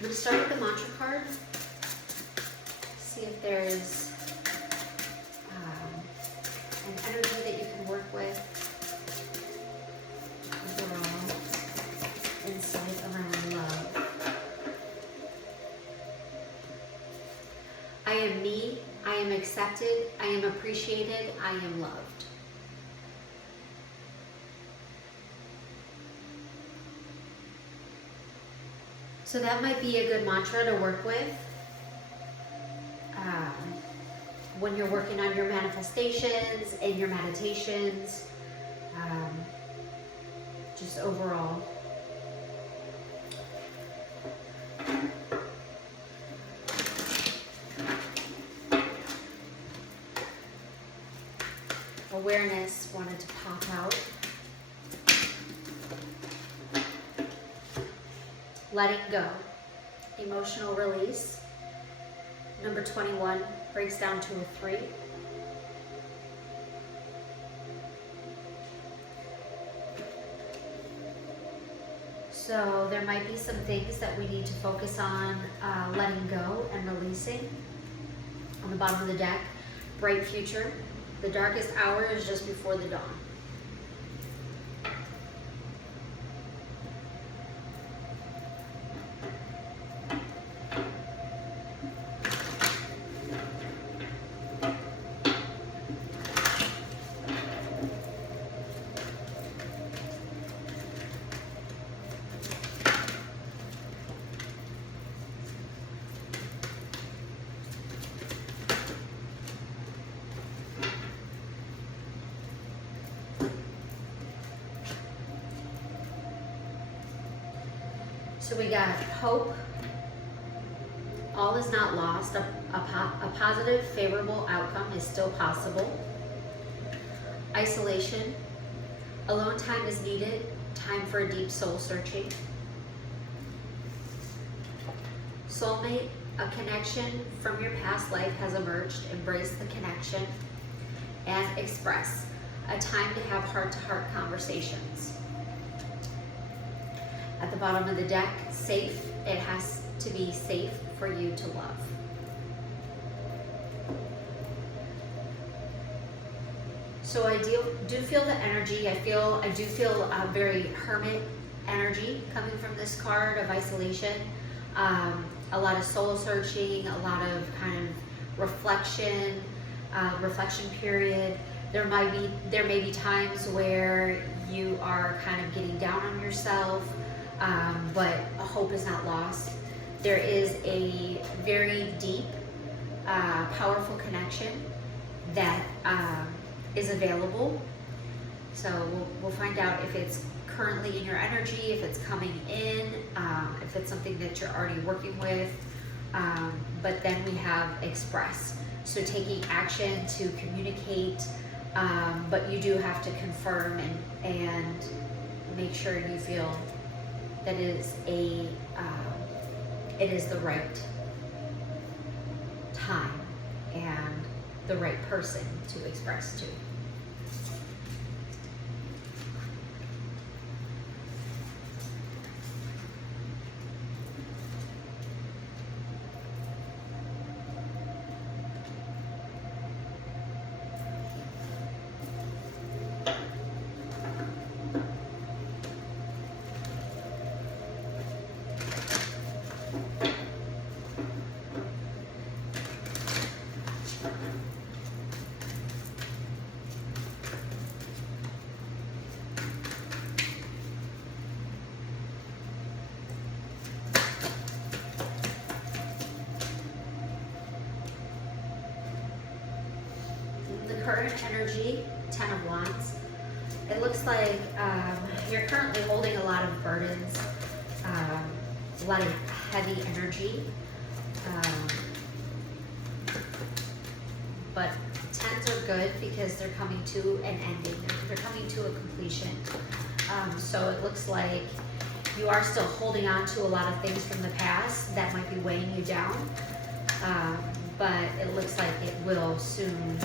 I'm going to start with the mantra card. See if there's an energy that you can work with overall, insight around love. I am me, I am accepted, I am appreciated, I am loved. So that might be a good mantra to work with when you're working on your manifestations and your meditations, just overall. Awareness wanted to pop out. Letting go. Emotional release. Number 21 breaks down to a 3. So there might be some things that we need to focus on letting go and releasing. On the bottom of the deck, bright future. The darkest hour is just before the dawn. So we got hope, all is not lost, a positive, favorable outcome is still possible. Isolation, alone time is needed, time for a deep soul searching. Soulmate, a connection from your past life has emerged, embrace the connection. And express, a time to have heart-to-heart conversations. At the bottom of the deck, safe, it has to be safe for you to love. So I do feel the energy. I do feel a very hermit energy coming from this card of isolation. A lot of soul searching, a lot of kind of reflection period. There may be times where you are kind of getting down on yourself. But hope is not lost. There is a very deep, powerful connection that is available. So we'll find out if it's currently in your energy, if it's coming in, if it's something that you're already working with. But then we have express. So taking action to communicate, but you do have to confirm and make sure you feel that it is the right time and the right person to express to. Current energy, 10 of Wands. It looks like you're currently holding a lot of burdens, a lot of heavy energy, but 10s are good because they're coming to an ending. They're coming to a completion. So it looks like you are still holding on to a lot of things from the past that might be weighing you down, but it looks like it will soon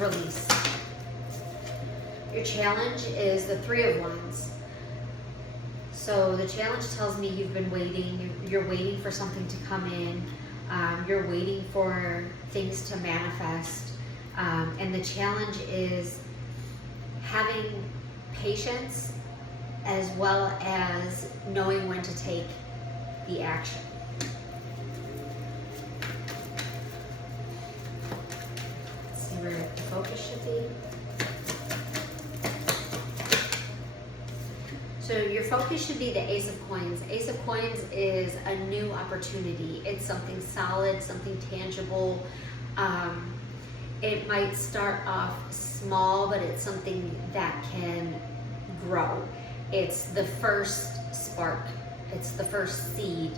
release. Your challenge is the 3 of Wands. So the challenge tells me you've been waiting, you're waiting for something to come in, you're waiting for things to manifest, and the challenge is having patience as well as knowing when to take the action. Let's see where the focus should be. So your focus should be the Ace of Coins. Ace of Coins is a new opportunity. It's something solid, something tangible. It might start off small, but it's something that can grow. It's the first spark. It's the first seed.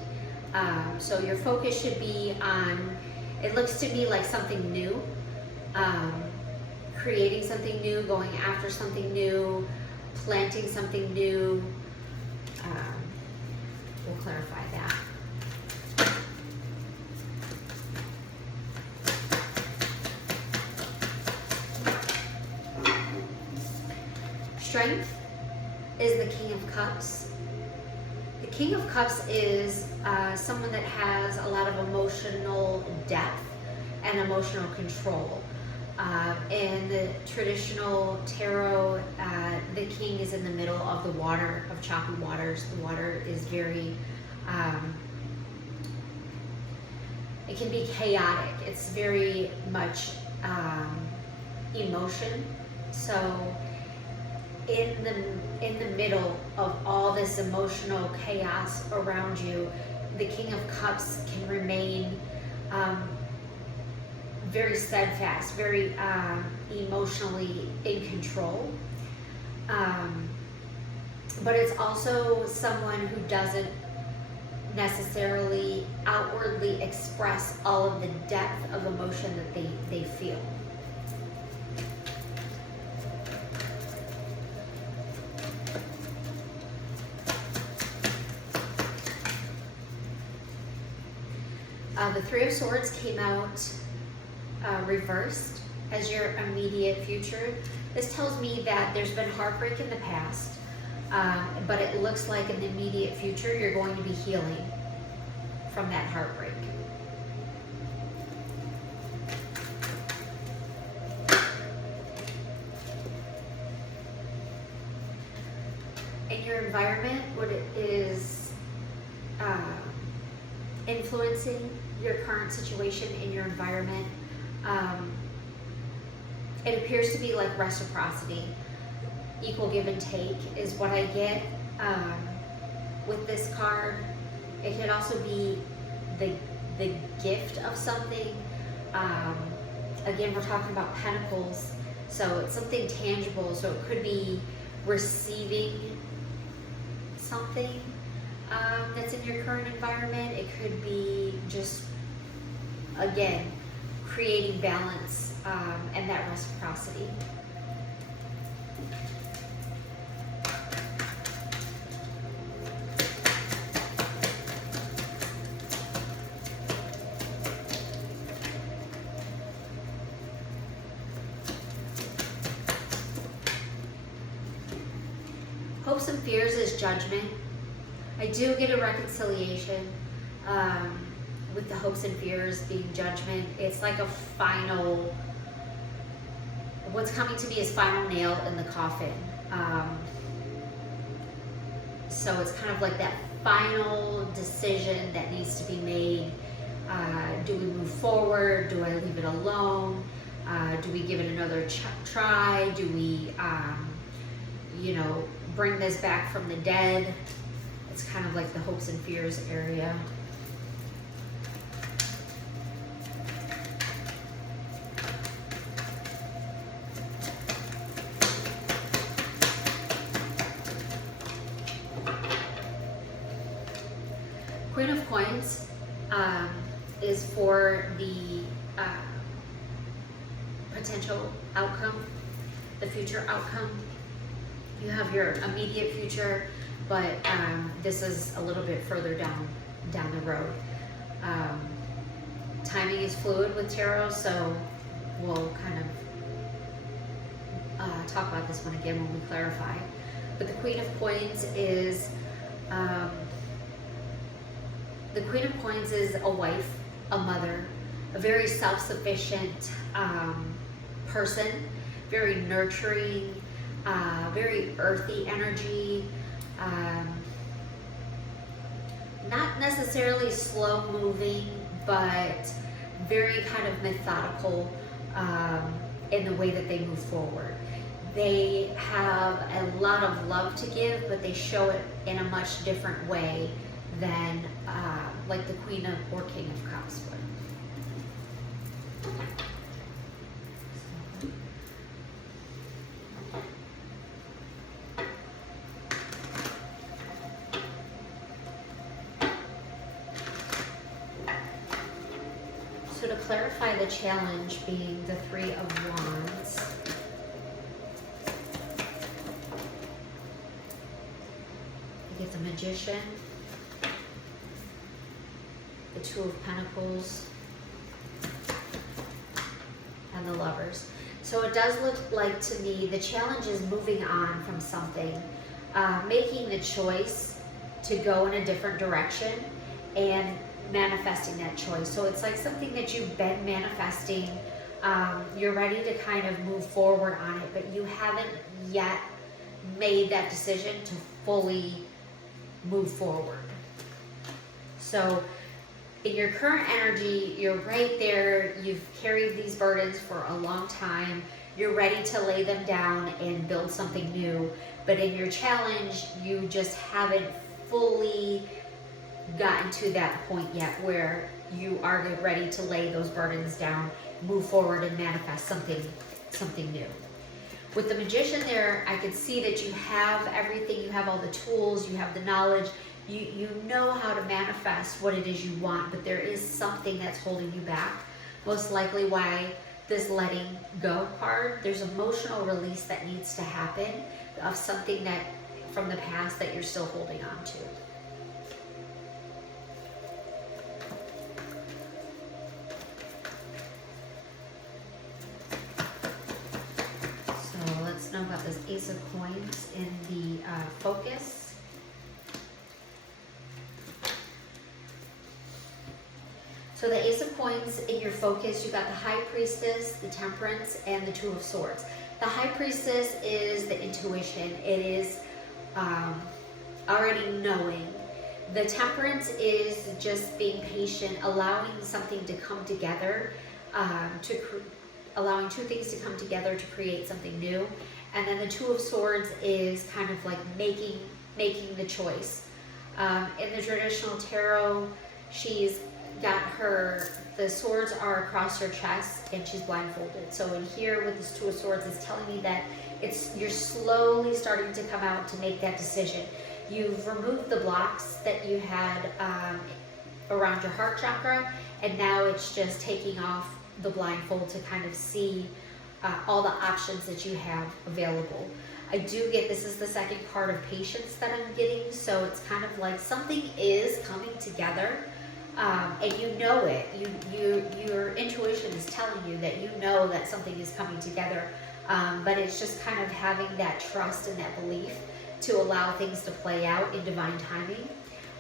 So your focus should be on, it looks to me like something new, creating something new, going after something new, planting something new. We'll clarify that. Strength is the King of Cups. The King of Cups is someone that has a lot of emotional depth and emotional control. In the traditional tarot, the king is in the middle of the water, of choppy waters. The water is very, it can be chaotic. It's very much emotion. So in the middle of all this emotional chaos around you, the King of Cups can remain very steadfast, very emotionally in control. But it's also someone who doesn't necessarily outwardly express all of the depth of emotion that they feel. The Three of Swords came out reversed as your immediate future. This tells me that there's been heartbreak in the past, but it looks like in the immediate future you're going to be healing from that heartbreak. In your environment, what it is influencing your current situation in your environment, it appears to be like reciprocity. Equal give and take is what I get with this card. It could also be the gift of something. Again, we're talking about pentacles, so it's something tangible. So it could be receiving something that's in your current environment. It could be just, again, creating balance and that reciprocity. Hopes and fears is judgment. I do get a reconciliation with the hopes and fears being judgment. It's like a final, what's coming to me is final nail in the coffin. So it's kind of like that final decision that needs to be made. Do we move forward? Do I leave it alone? Do we give it another try? Do we, bring this back from the dead? It's kind of like the hopes and fears area. Queen of Coins is for the potential outcome, the future outcome. You have your immediate future, but this is a little bit further down the road. Timing is fluid with tarot, so we'll kind of talk about this one again when we clarify. But the Queen of Coins is Um, the Queen of Coins is a wife, a mother, a very self-sufficient person, very nurturing, very earthy energy, not necessarily slow moving, but very kind of methodical in the way that they move forward. They have a lot of love to give, but they show it in a much different way than like the Queen of or King of Cups would. So to clarify the challenge being the Three of Wands, you get the Magician, the Two of Pentacles, and the Lovers. So it does look like to me the challenge is moving on from something, making the choice to go in a different direction and manifesting that choice. So it's like something that you've been manifesting, you're ready to kind of move forward on it, but you haven't yet made that decision to fully move forward. So in your current energy, you're right there, you've carried these burdens for a long time, you're ready to lay them down and build something new, but in your challenge, you just haven't fully gotten to that point yet where you are ready to lay those burdens down, move forward and manifest something new. With the Magician there, I could see that you have everything, you have all the tools, you have the knowledge, you know how to manifest what it is you want, but there is something that's holding you back. Most likely why this letting go card, there's emotional release that needs to happen of something that from the past that you're still holding on to. Know about this Ace of Coins in the focus. So the Ace of Coins in your focus, you got the High Priestess, the Temperance, and the Two of Swords. The High Priestess is the intuition. It is already knowing. The Temperance is just being patient, allowing something to come together, allowing two things to come together to create something new. And then the Two of Swords is kind of like making the choice. In the traditional tarot, she's got the swords are across her chest and she's blindfolded. So in here with this Two of Swords, it's telling me that you're slowly starting to come out to make that decision. You've removed the blocks that you had around your heart chakra, and now it's just taking off the blindfold to kind of see all the options that you have available. I do get, this is the second card of patience that I'm getting, so it's kind of like something is coming together, and you know it. Your intuition is telling you that you know that something is coming together, but it's just kind of having that trust and that belief to allow things to play out in divine timing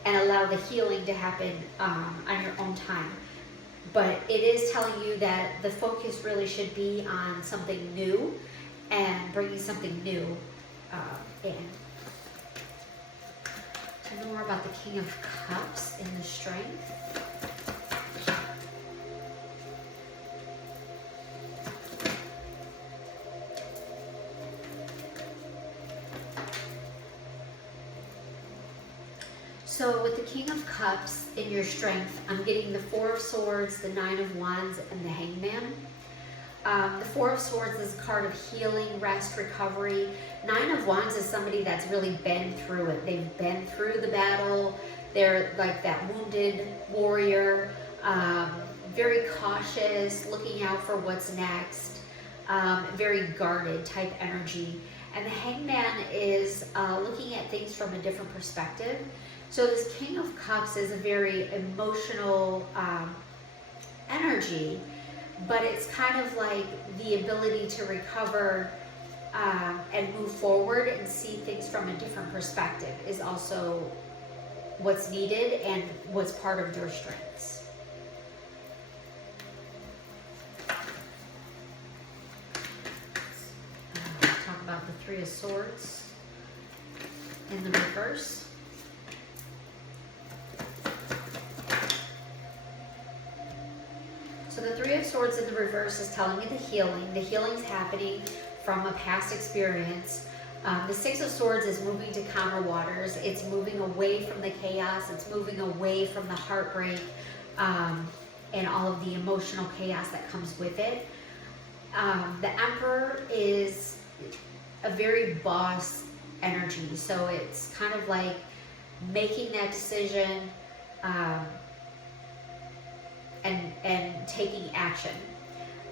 and allow the healing to happen on your own time. But it is telling you that the focus really should be on something new and bringing something new in. To know more about the King of Cups in the Strength. So with the King of Cups in your Strength, I'm getting the Four of Swords, the Nine of Wands, and the Hangman. The Four of Swords is a card of healing, rest, recovery. Nine of Wands is somebody that's really been through it. They've been through the battle. They're like that wounded warrior, very cautious, looking out for what's next, very guarded type energy. And the Hangman is looking at things from a different perspective. So this King of Cups is a very emotional energy, but it's kind of like the ability to recover and move forward and see things from a different perspective is also what's needed and what's part of their strengths. Talk about the Three of Swords in the reverse. So the Three of Swords in the reverse is telling me the healing. The healing's happening from a past experience. The Six of Swords is moving to calmer waters. It's moving away from the chaos. It's moving away from the heartbreak and all of the emotional chaos that comes with it. The Emperor is a very boss energy. So it's kind of like making that decision and taking action.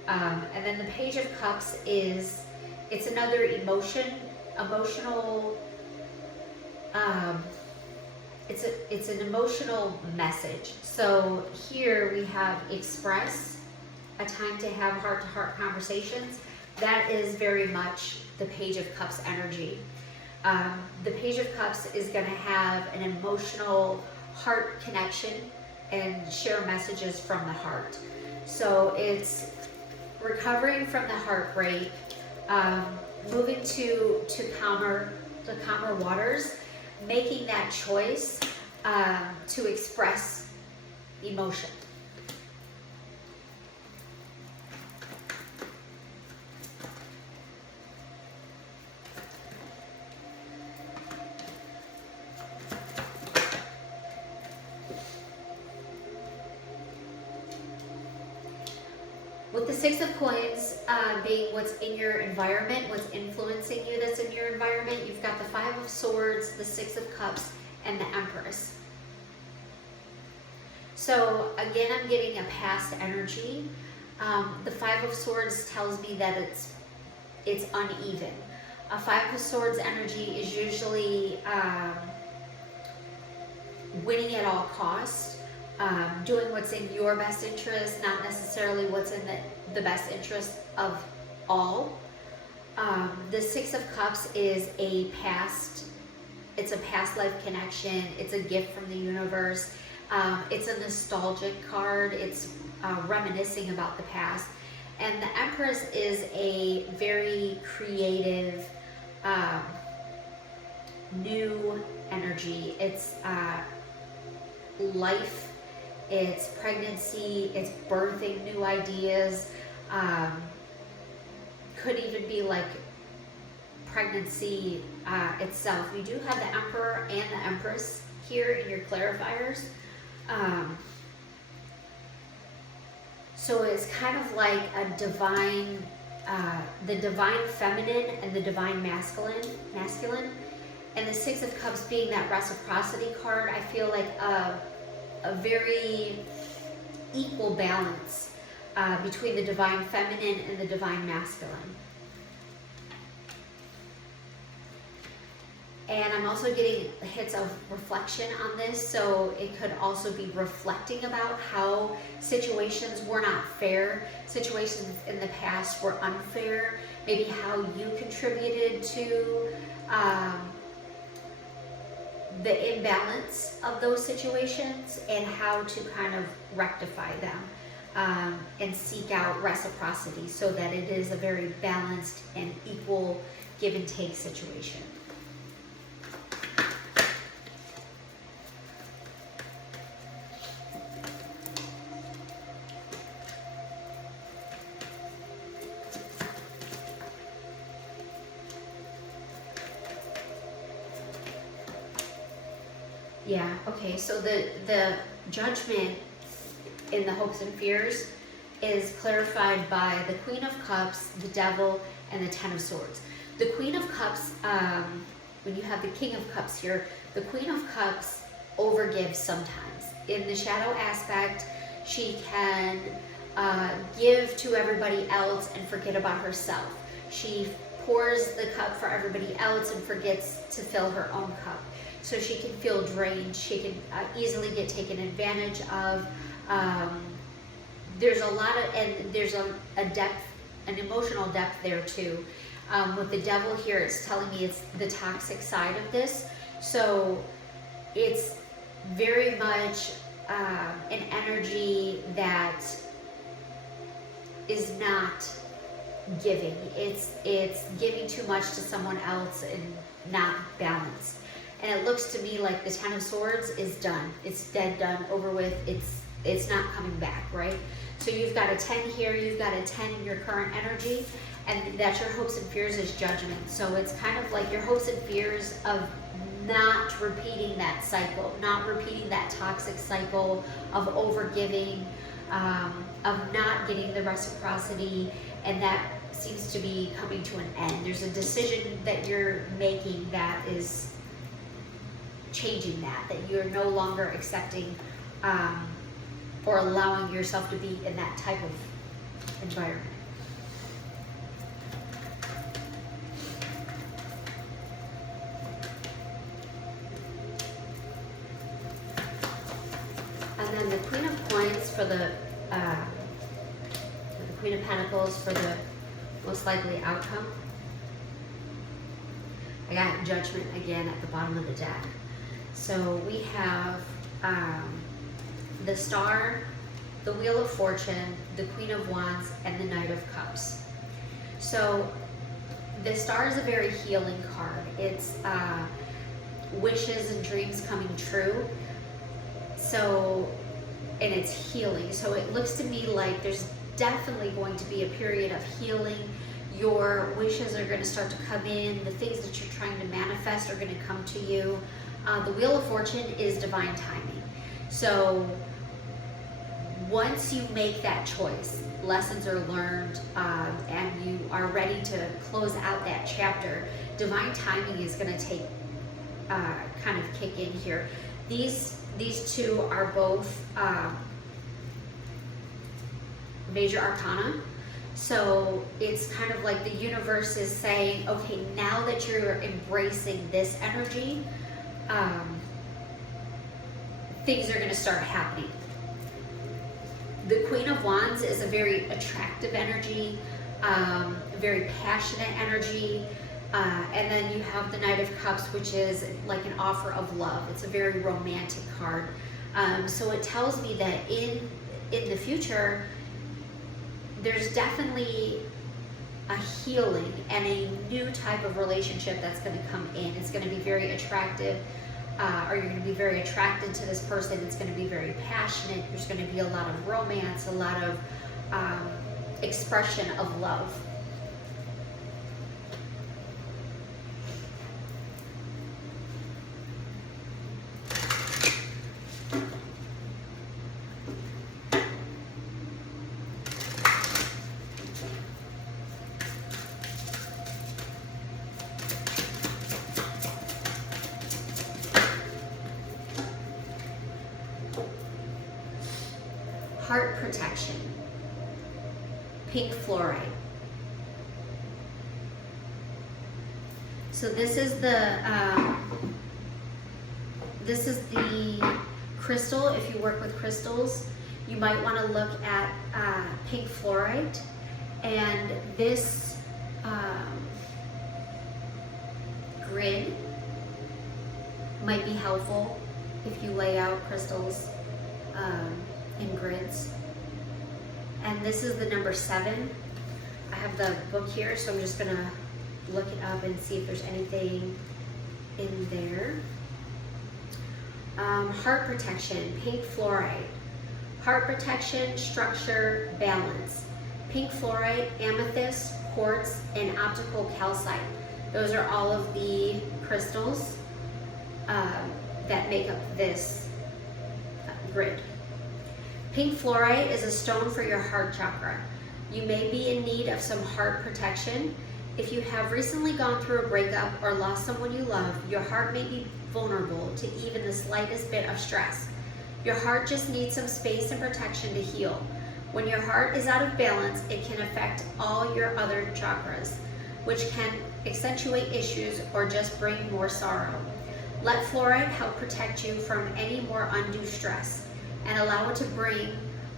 And then the Page of Cups is, it's another emotional, it's an emotional message. So here we have express, a time to have heart-to-heart conversations. That is very much the Page of Cups energy. The Page of Cups is going to have an emotional heart connection and share messages from the heart. So it's recovering from the heartbreak, moving to calmer waters, making that choice to express emotion. With the Six of Coins being what's in your environment, what's influencing you that's in your environment, you've got the Five of Swords, the Six of Cups, and the Empress. So again, I'm getting a past energy. The Five of Swords tells me that it's uneven. A Five of Swords energy is usually winning at all costs. Doing what's in your best interest, not necessarily what's in the best interest of all. The Six of Cups is it's a past life connection. It's a gift from the universe. It's a nostalgic card. It's reminiscing about the past. And the Empress is a very creative, new energy. It's life. It's pregnancy, it's birthing new ideas, could even be like pregnancy itself. You do have the Emperor and the Empress here in your clarifiers. So it's kind of like a divine, the divine feminine and the divine masculine. And the Six of Cups being that reciprocity card, I feel like a very equal balance between the divine feminine and the divine masculine. And I'm also getting hits of reflection on this, so it could also be reflecting about how situations were not fair, situations in the past were unfair, maybe how you contributed to the imbalance of those situations and how to kind of rectify them and seek out reciprocity so that it is a very balanced and equal give and take situation. Yeah, okay, so the judgment in the hopes and fears is clarified by the Queen of Cups, the Devil, and the Ten of Swords. The Queen of Cups, when you have the King of Cups here, the Queen of Cups overgives sometimes. In the shadow aspect, she can give to everybody else and forget about herself. She pours the cup for everybody else and forgets to fill her own cup. So she can feel drained. She can easily get taken advantage of. There's a lot of, and there's a depth, an emotional depth there too. With the Devil here, it's telling me it's the toxic side of this. So it's very much an energy that is not giving. It's giving too much to someone else and not balanced. And it looks to me like the Ten of Swords is done. It's dead, done, over with. It's not coming back, right? So you've got a 10 here, you've got a 10 in your current energy, and that's your hopes and fears is judgment. So it's kind of like your hopes and fears of not repeating that cycle, not repeating that toxic cycle of overgiving, of not getting the reciprocity, and that seems to be coming to an end. There's a decision that you're making that is changing that you're no longer accepting or allowing yourself to be in that type of environment. And then the Queen of Coins for the Queen of Pentacles for the most likely outcome. I got Judgment again at the bottom of the deck. So we have the Star, the Wheel of Fortune, the Queen of Wands, and the Knight of Cups. So the Star is a very healing card. It's wishes and dreams coming true. So, and it's healing. So it looks to me like there's definitely going to be a period of healing. Your wishes are going to start to come in. The things that you're trying to manifest are going to come to you. The Wheel of Fortune is divine timing. So once you make that choice, lessons are learned, and you are ready to close out that chapter, divine timing is going to take kind of kick in here. These two are both major arcana. So it's kind of like the universe is saying, okay, now that you're embracing this energy, things are going to start happening. The Queen of Wands is a very attractive energy, very passionate energy. And then you have the Knight of Cups, which is like an offer of love. It's a very romantic card. So it tells me that in the future, there's definitely a healing and a new type of relationship that's going to come in. It's going to be very attractive, or you're going to be very attracted to this person. It's going to be very passionate. There's going to be a lot of romance, a lot of expression of love. Heart protection, pink fluorite. So this is the crystal. If you work with crystals, you might want to look at pink fluorite, and this grid might be helpful if you lay out crystals in grids. And this is the number 7. I have the book here, so I'm just gonna look it up and see if there's anything in there. Heart protection, pink fluorite. Heart protection, structure, balance. Pink fluorite, amethyst, quartz, and optical calcite. Those are all of the crystals that make up this grid. Pink fluorite is a stone for your heart chakra. You may be in need of some heart protection. If you have recently gone through a breakup or lost someone you love, your heart may be vulnerable to even the slightest bit of stress. Your heart just needs some space and protection to heal. When your heart is out of balance, it can affect all your other chakras, which can accentuate issues or just bring more sorrow. Let fluorite help protect you from any more undue stress, and allow it to bring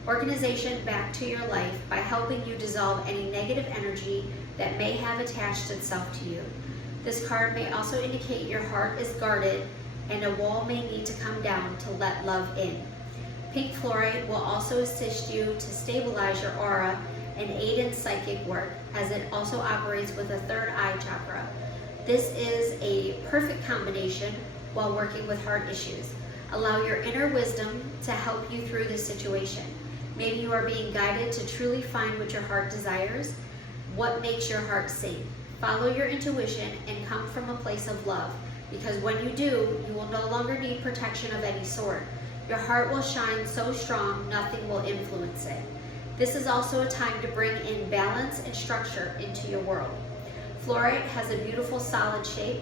organization back to your life by helping you dissolve any negative energy that may have attached itself to you. This card may also indicate your heart is guarded and a wall may need to come down to let love in. Pink fluorite will also assist you to stabilize your aura and aid in psychic work, as it also operates with a third eye chakra. This is a perfect combination while working with heart issues. Allow your inner wisdom to help you through this situation. Maybe you are being guided to truly find what your heart desires, what makes your heart sing. Follow your intuition and come from a place of love, because when you do, you will no longer need protection of any sort. Your heart will shine so strong, nothing will influence it. This is also a time to bring in balance and structure into your world. Fluorite has a beautiful solid shape.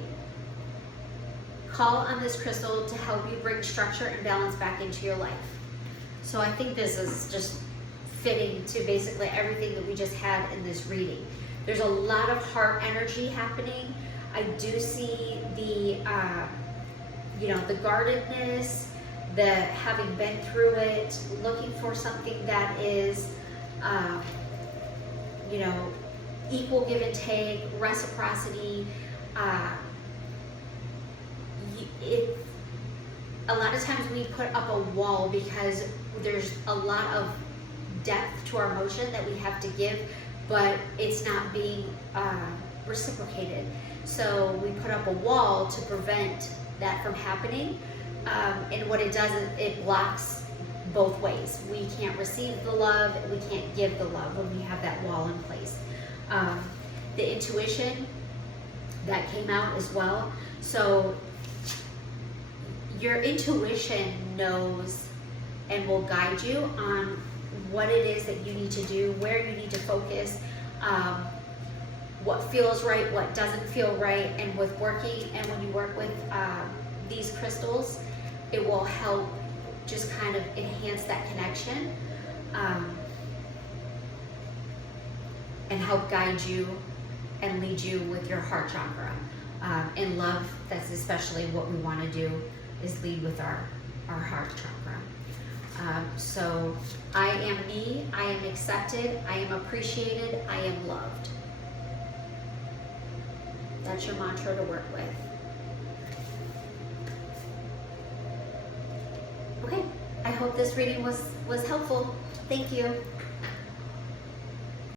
Call on this crystal to help you bring structure and balance back into your life. So I think this is just fitting to basically everything that we just had in this reading. There's a lot of heart energy happening. I do see the, the guardedness, the having been through it, looking for something that is, equal give and take, reciprocity. A lot of times we put up a wall because there's a lot of depth to our emotion that we have to give, but it's not being reciprocated. So we put up a wall to prevent that from happening. And what it does is it blocks both ways. We can't receive the love, we can't give the love when we have that wall in place. The intuition that came out as well. So your intuition knows and will guide you on what it is that you need to do, where you need to focus, what feels right, what doesn't feel right. And with working, and when you work with these crystals, it will help just kind of enhance that connection and help guide you and lead you with your heart chakra. In love, that's especially what we want to do, is lead with our heart chakra. So I am me, I am accepted, I am appreciated, I am loved. That's your mantra to work with. Okay, I hope this reading was helpful. Thank you.